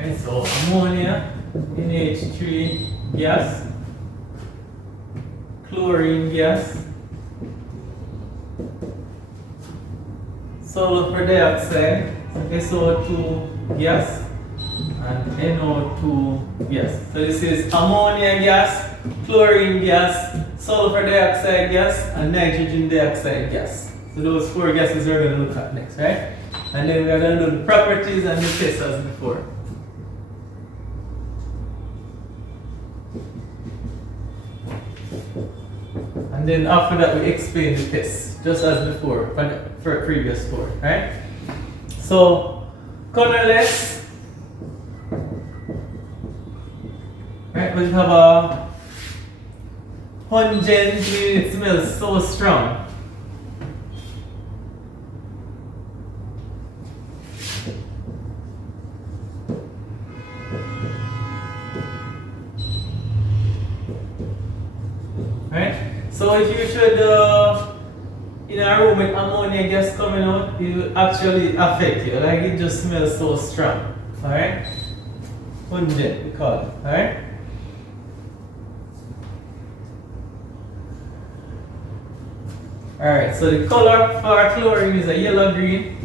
Right, so ammonia, NH3 gas, chlorine gas, sulfur dioxide, SO2 gas, and NO2 gas. So this is ammonia gas, chlorine gas, sulfur dioxide gas, and nitrogen dioxide gas. So those four gases we're going to look at next, right? And then we're going to do the properties and the tests as before. And then after that we explain the tests, just as before, for previous four, right? So, colorless, right? We have a pungent, meaning it smells so strong. Right? So if you should, in a room with ammonia gas coming out, it will actually affect you. Like it just smells so strong. Alright? Pungent, we call it. Alright? Alright, so the color for chlorine is a yellow green.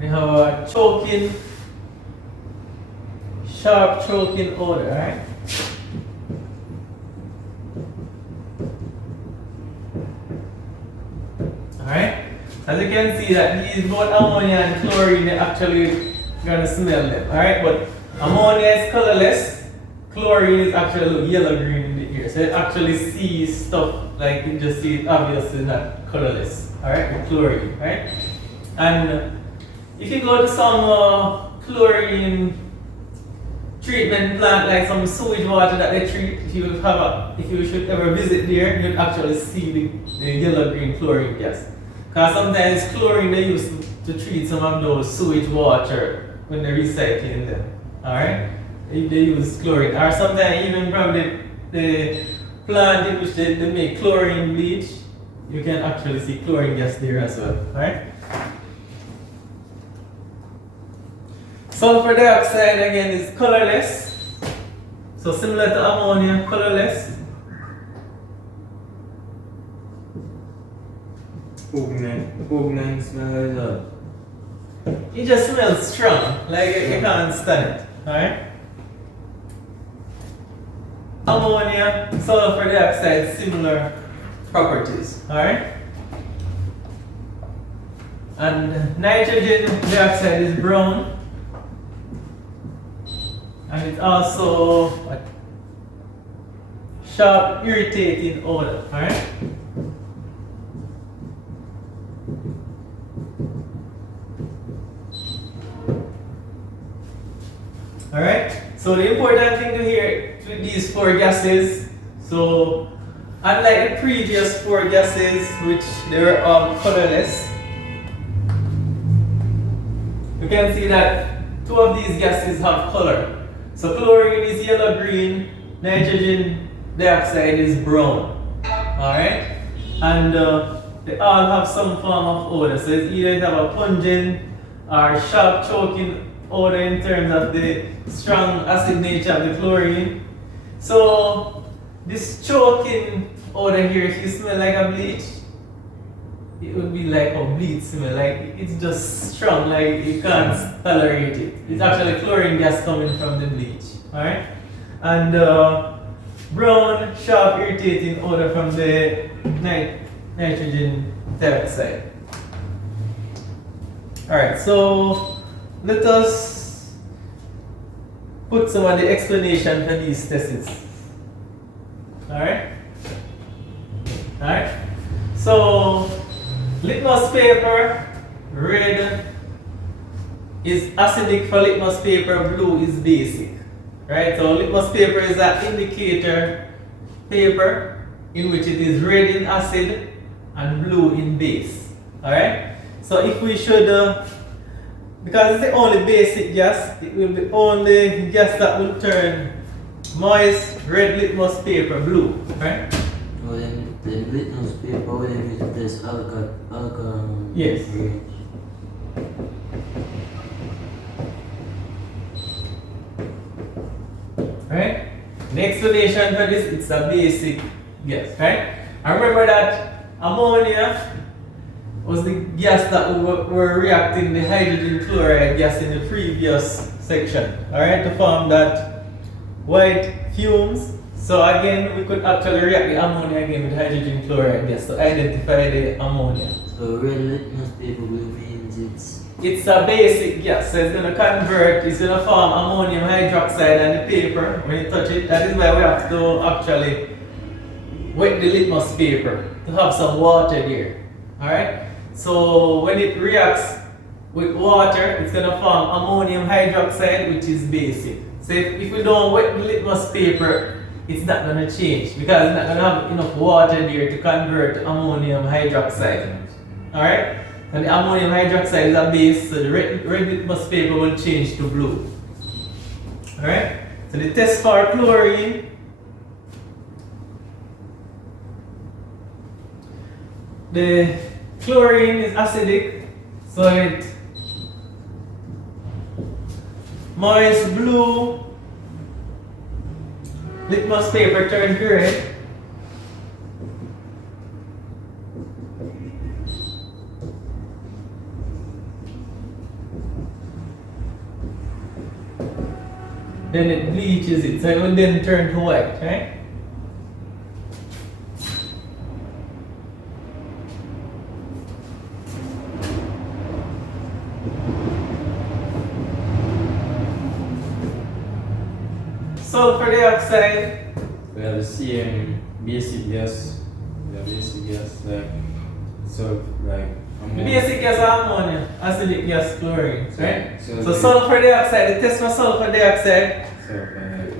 We have a choking, sharp choking odor, right? Alright? As you can see that these both ammonia and chlorine are actually gonna smell them. Alright, but ammonia is colorless, chlorine is actually yellow green in the ear. So it actually sees stuff like you just see it obviously not colorless. Alright, with chlorine, right? And if you go to some chlorine treatment plant, like some sewage water that they treat, if you should ever visit there, you'd actually see the yellow green chlorine gas. Because sometimes chlorine they use to treat some of those sewage water when they're recycling them. Alright? They use chlorine. Or sometimes even from the plant in which they make chlorine bleach, you can actually see chlorine gas there as well. Alright? Sulfur dioxide again is colorless, so similar to ammonia, colorless. Pugnan smell. It just smells strong, like you can't stand it. Alright? Ammonia, sulfur dioxide, similar properties. Alright? And nitrogen dioxide is brown. And it's also a sharp, irritating odor. Alright? Alright? So the important thing to hear with these four gases, so unlike the previous four gases, which they were all colorless, you can see that two of these gases have color. So chlorine is yellow-green, nitrogen dioxide is brown. Alright? And they all have some form of odor. So it's either you have a pungent or sharp choking odor in terms of the strong acid nature of the chlorine. So this choking odor here, if you smell like a bleach, it would be like a bleach smell, like it's just strong, like you can't tolerate it. It's actually chlorine gas coming from the bleach, alright? And brown, sharp, irritating odor from the nitrogen dioxide. Alright, so let us put some of the explanation for these tests. Alright? Alright? So litmus paper, red is acidic for litmus paper, blue is basic. Right? So litmus paper is an indicator paper in which it is red in acid and blue in base. Alright? So if we should, because it's the only basic gas, it will be only gas that will turn moist red litmus paper blue. Right? Well, then The litmus paper when you test alcohol. Yes. Right? The explanation for this, it's a basic gas, right? I remember that ammonia was the gas that were reacting the hydrogen chloride gas in the previous section, alright, to form that white fumes. So again, we could actually react the ammonia again with hydrogen chloride gas to identify the ammonia. So red litmus paper blue means it's a basic gas, so it's going to convert, it's going to form ammonium hydroxide on the paper when you touch it. That is why we have to actually wet the litmus paper to have some water there. Alright? So when it reacts with water, it's going to form ammonium hydroxide, which is basic. So if we don't wet the litmus paper, it's not going to change because it's not going to have enough water there to convert to ammonium hydroxide. Alright? And the ammonium hydroxide is a base, so the red litmus paper will change to blue. Alright? So the test for chlorine. The chlorine is acidic, so it moist blue litmus paper turns red. Then it bleaches it, so it will then turn to white, right? Sulfur dioxide. we have the same basic gas. We have basic gas like so like The basic gas are ammonia, acidic gas chlorine, right? So the- sulfur dioxide, the test for sulfur dioxide, so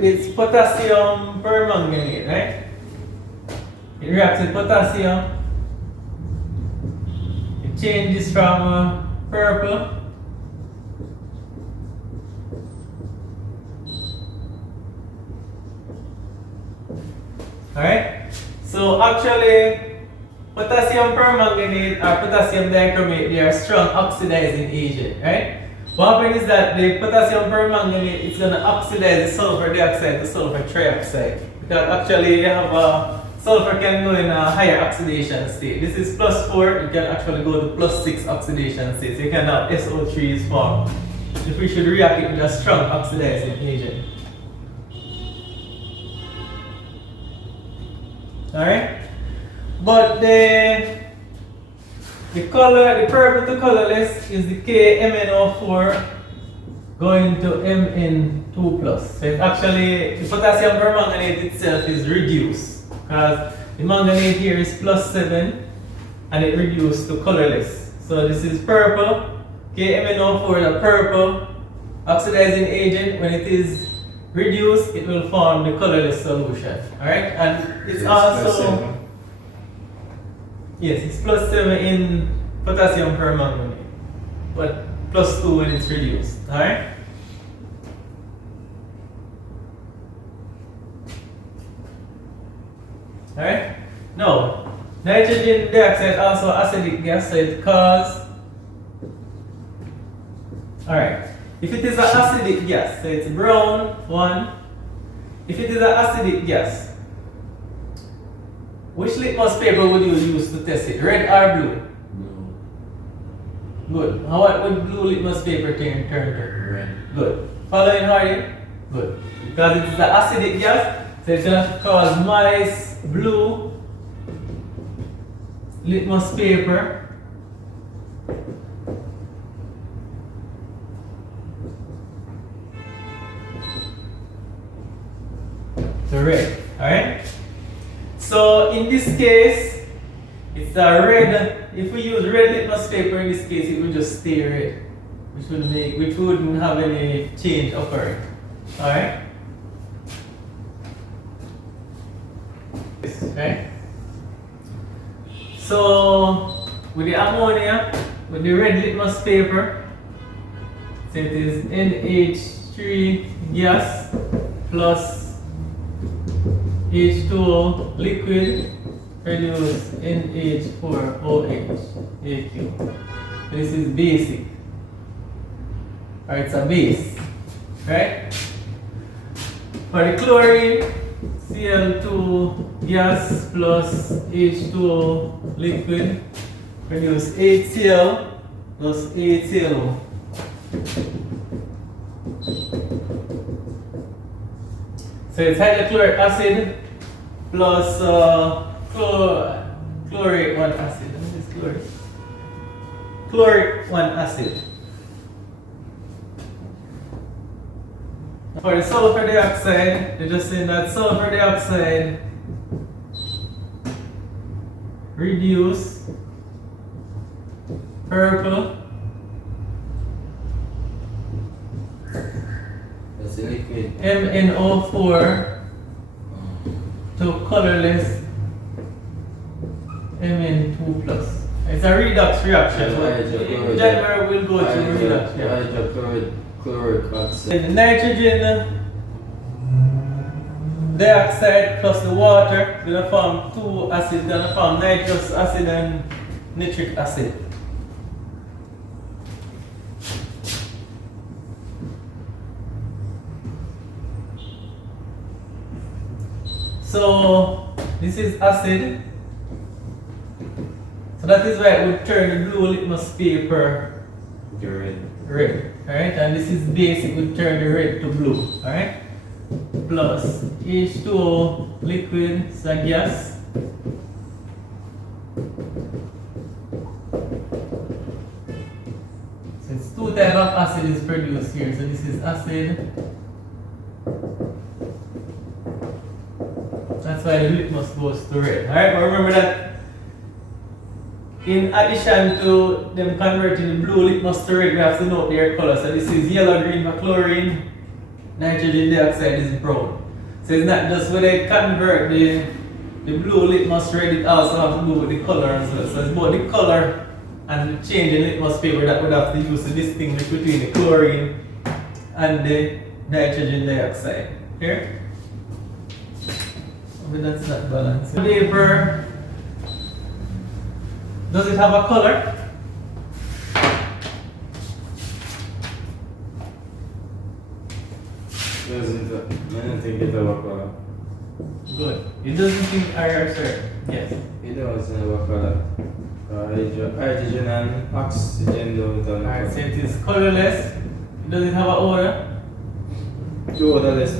it's potassium permanganate, right? It reacts with potassium. It changes from purple. Alright? So actually, potassium permanganate or potassium dichromate, they are strong oxidizing agent, right? What happens is that the potassium permanganate is going to oxidize the sulfur dioxide to sulfur trioxide. Because actually you have sulfur can go in a higher oxidation state. This is +4, it can actually go to +6 oxidation state. So you can have SO3 is formed. If we should react it with a strong oxidizing agent. Alright? But the color, the purple to colorless is the KMnO4 going to Mn2+. So it's actually, the potassium permanganate itself is reduced because the manganate here is +7 and it reduced to colorless. So this is purple, KMnO4, the purple oxidizing agent. When it is reduced, it will form the colorless solution. Alright? And it's also, yes, it's +7 in potassium permanganate, but +2 when it's reduced. Alright? Alright? Now, nitrogen dioxide also acidic gas, so it causes. Alright. If it is an acidic gas, so it's brown, 1. If it is an acidic gas, which litmus paper would you use to test it? Red or blue? blue. Good. How would blue litmus paper turn to? Red. Good. Following Hardy? Good. Because it is an acidic gas, so it's going to cause moist blue litmus paper. To red. Alright? So in this case, it's a red. If we use red litmus paper in this case, it will just stay red, which wouldn't have any change occurring. Alright? Okay. So with the ammonia, with the red litmus paper, so it is NH3 gas plus H2O liquid, produce NH4OH AQ. This is basic. Or it's a base. Right? For the chlorine, Cl2 gas plus H2O liquid produce HCl plus HClO. So it's hydrochloric acid plus chlorate 1 acid. What is chlorate? Chloric 1 acid. For the sulfur dioxide, they're just saying that sulfur dioxide reduce purple. That's a liquid. MnO4 to colorless Mn2 plus. It's a redox reaction. So in general, we'll go to redox reaction. Chloric oxide. The nitrogen dioxide plus the water gonna form 2 acids, gonna form nitrous acid and nitric acid. So this is acid. So that is why it would turn the blue litmus paper red. Alright, and this is base, it would turn the red to blue. Alright? Plus H2O liquid, it's a gas. So it's 2 types of acid is produced here. So this is acid. That's why the litmus goes to red. Alright, but remember that in addition to them converting the blue litmus to red, we have to note their color. So this is yellow green for chlorine, nitrogen dioxide is brown. So it's not just when they convert the blue litmus red, it also has to do with the color as well. So it's both the color and the change in litmus paper that would have to use to distinguish between the chlorine and the nitrogen dioxide. Here? But that's not balanced. Paper, does it have a color? Doesn't I don't think it have a color. Good. It doesn't think IR, sir. Yes. It doesn't have a color. Hydrogen and oxygen don't have a Alright, so color. it is colorless. Does it have an odor? Two odorless.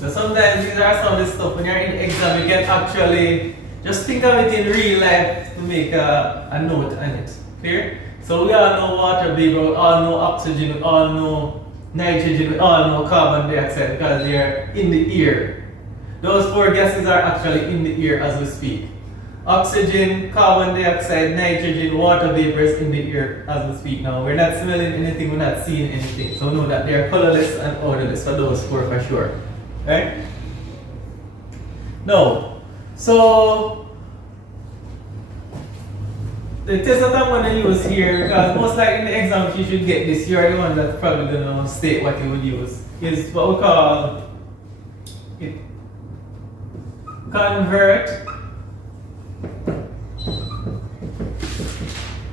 So sometimes these are some of the stuff when you're in exam you can actually just think of it in real life to make a note on it. Clear? So we all know water vapor, we all know oxygen, we all know nitrogen, we all know carbon dioxide because they are in the air. Those 4 gases are actually in the air as we speak. Oxygen, carbon dioxide, nitrogen, water vapor is in the air as we speak now. We're not smelling anything, we're not seeing anything. So know that they are colorless and odorless for those 4 for sure. Right? Now, so the test that I'm going to use here, because most likely in the exam if you should get this, you're the one that's probably going to state what you would use, is what we call it convert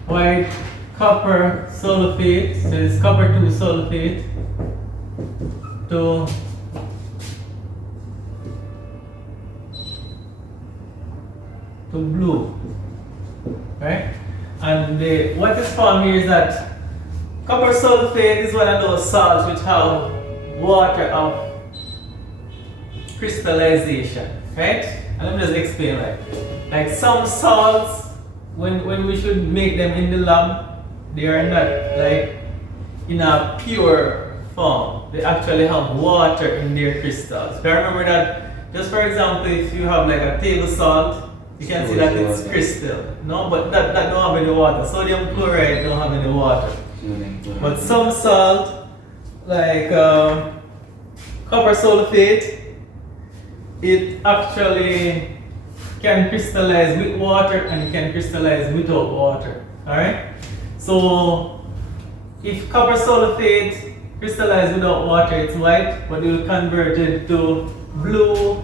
white copper sulfate, so it's copper 2 sulfate to blue, right? And what is formed here is that copper sulfate is one of those salts which have water of crystallization, right? And let me just explain like some salts, when we should make them in the lab, they are not like in a pure form. They actually have water in their crystals. But remember that, just for example, if you have like a table salt, you can see that it's crystal, no? But that don't have any water. Sodium chloride don't have any water. But some salt, like copper sulfate, it actually can crystallize with water and can crystallize without water. Alright? So if copper sulfate crystallizes without water, it's white, but it will convert it to blue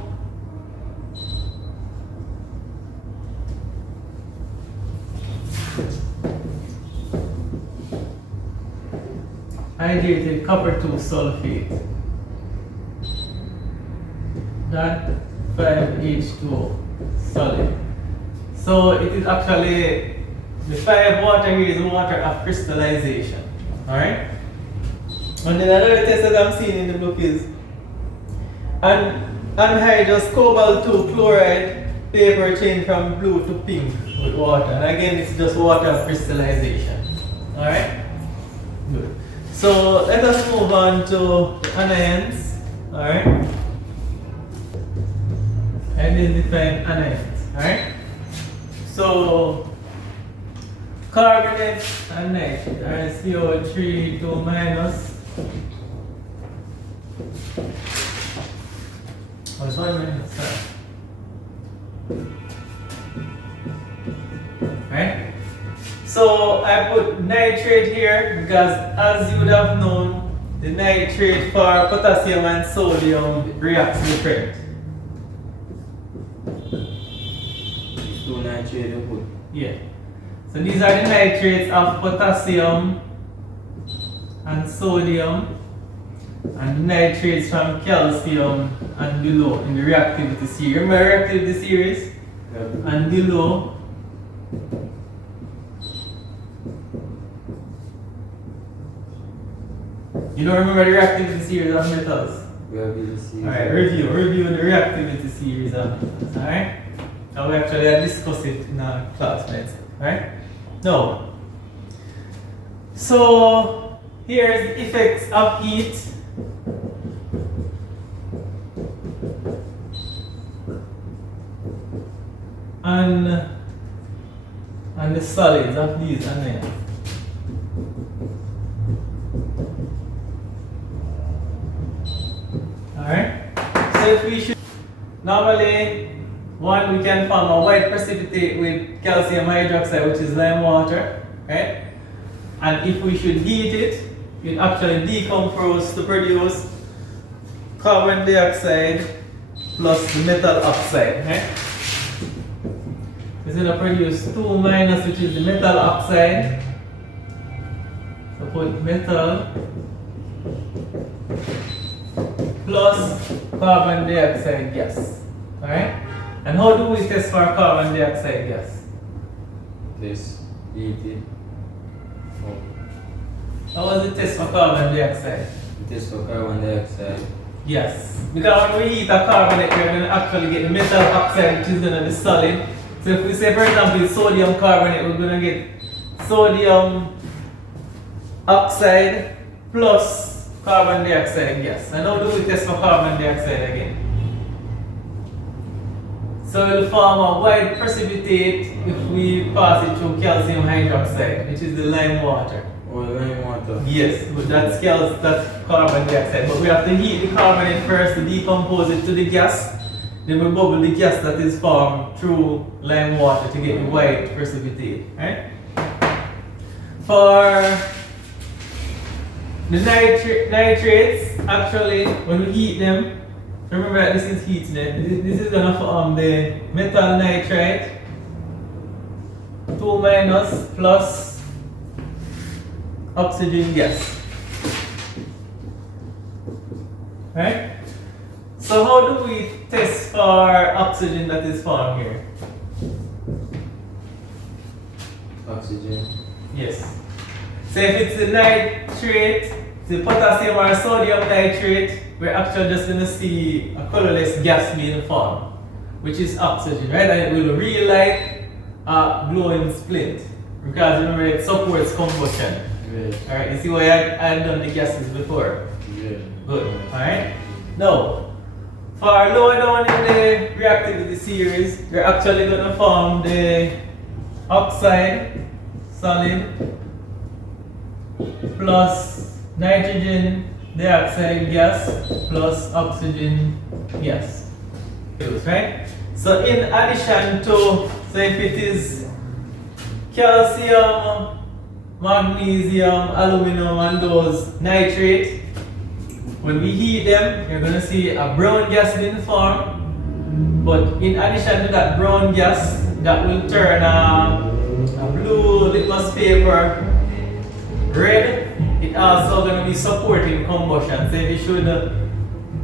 hydrated copper 2 sulfate. That 5H2O solid. So it is actually the 5 water here is water of crystallization. Alright? And then another test that I'm seeing in the book is anhydrous cobalt 2 chloride paper change from blue to pink with water. And again, it's just water of crystallization. Alright? Good. So let us move on to the anions. Alright? Identifying anions. Alright? So carbonate and nitrate. Alright, CO3 2 minus. What's 1 minus? Right? So I put nitrate here because, as you would have known, the nitrate for potassium and sodium reacts different. These two nitrate you put. Yeah. So these are the nitrates of potassium and sodium, and nitrates from calcium and below in the reactivity series. Remember reactivity series? Yeah. And below you don't remember the reactivity series of metals? Alright, review the reactivity series of metals, alright? Now we actually discuss it in our class, right? Alright? Now, so here's the effects of heat. And the solids of these anions. Alright? So if we should normally one we can form a white precipitate with calcium hydroxide, which is lime water, right? And if we should heat it, it actually decomposes to produce carbon dioxide plus the metal oxide, right? It's going to produce 2 minus, which is the metal oxide. So put metal plus carbon dioxide gas. Alright? And how do we test for carbon dioxide gas? This heated. How was the test for carbon dioxide? Test for carbon dioxide. Yes. Because when we heat a carbonate, we're going to actually get the metal oxide, which is going to be solid. So if we say, for example, sodium carbonate, we're going to get sodium oxide plus carbon dioxide gas. And how do we test for carbon dioxide again? So we'll form a white precipitate if we pass it through calcium hydroxide, which is the lime water. Oh, lime water. Yes, but that's carbon dioxide. But we have to heat the carbonate first to decompose it to the gas. Then we bubble the gas that is formed through lime water to get the white precipitate. Right? For the nitrates, actually, when we heat them, remember that this is heat. This is going to form the metal nitrite 2 minus plus oxygen gas. Right? So how do we test for oxygen that is formed here? Oxygen. Yes. So if it's the nitrate, the potassium or sodium nitrate, we're actually just going to see a colorless gas being formed, which is oxygen, right? And it will relight a glowing splint because remember it supports combustion. Yes. Alright, you see why I had done the gases before? Yeah. Good. Alright? Now, for lower down in the reactivity series, you're actually going to form the oxide solid plus nitrogen dioxide gas plus oxygen gas. Right? So in addition to, so if it is calcium magnesium, aluminum, and those nitrate, when we heat them, you're going to see a brown gas being formed. But in addition to that brown gas, that will turn a blue litmus paper red. It also going to be supporting combustion. So if you should have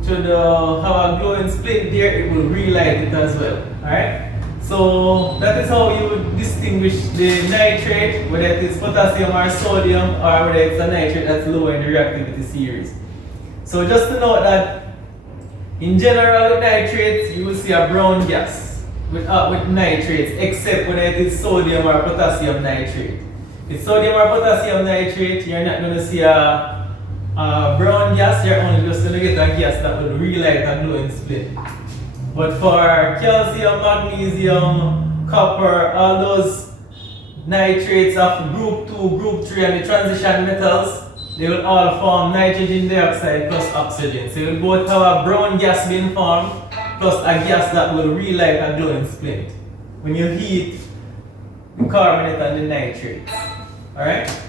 a glowing split there, it will relight it as well. Alright? So that is how you would distinguish the nitrate, whether it is potassium or sodium, or whether it's a nitrate that's lower in the reactivity series. So just to note that in general with nitrates, you will see a brown gas with nitrates, except when it is sodium or potassium nitrate. With sodium or potassium nitrate, you're not going to see a brown gas, you're only just going to get a gas that will relight a glowing split. But for calcium, magnesium, copper, all those nitrates of group 2, group 3 and the transition metals, they will all form nitrogen dioxide plus oxygen. So you will both have a brown gas being formed plus a gas that will relight a glowing splint when you heat the carbonate and the nitrates. Alright?